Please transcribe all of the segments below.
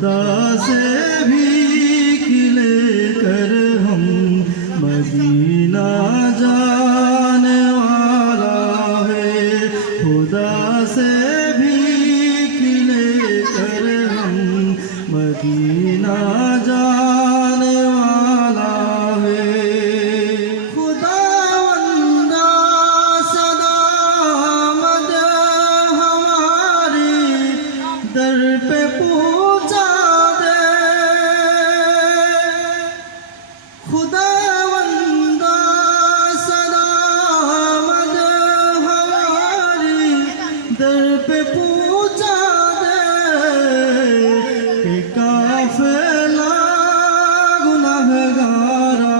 खुदा से भीख लेकर हम मदीना जाने वाला है। खुदा से भीख लेकर हम मदीना जाने वाला है। खुदावंदा सदा मद हमारी दर पे पहुँचा दे। खुदावंदा सदा मद हमारी दर पे पहुँचा दे कि काफिला गुनहगारा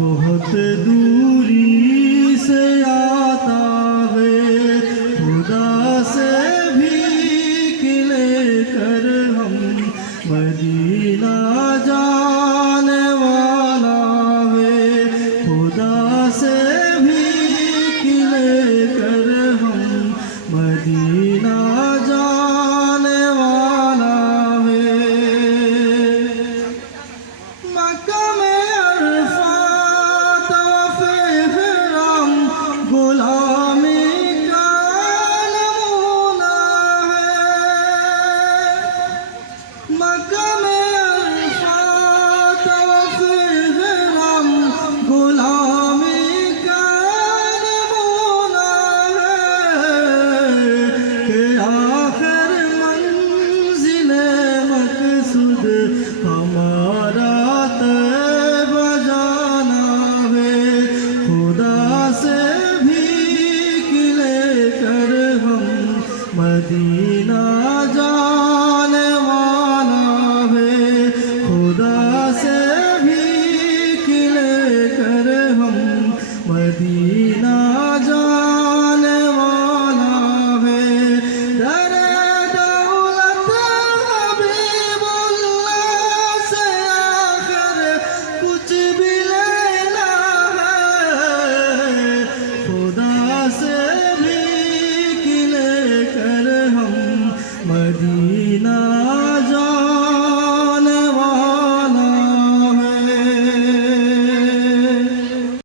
बहुत दूरी से आता है। खुदा से भीख लेकर हम मदीना जाने वाला है। खुदा से भीख लेकर हम मदीना जाने वाला है। मक्का में अरफात तवाफ़ इहराम गुलामी का नमूना है। मक्का में अरफात तवाफ़ इहराम गुलामी का नमूना है कि आखिर मंजिल मकसूद हमारा तैबा जाना है। खुदा से भीख लेकर हम मदीना जाने वाला है। खुदा से भीख लेकर हम मदीना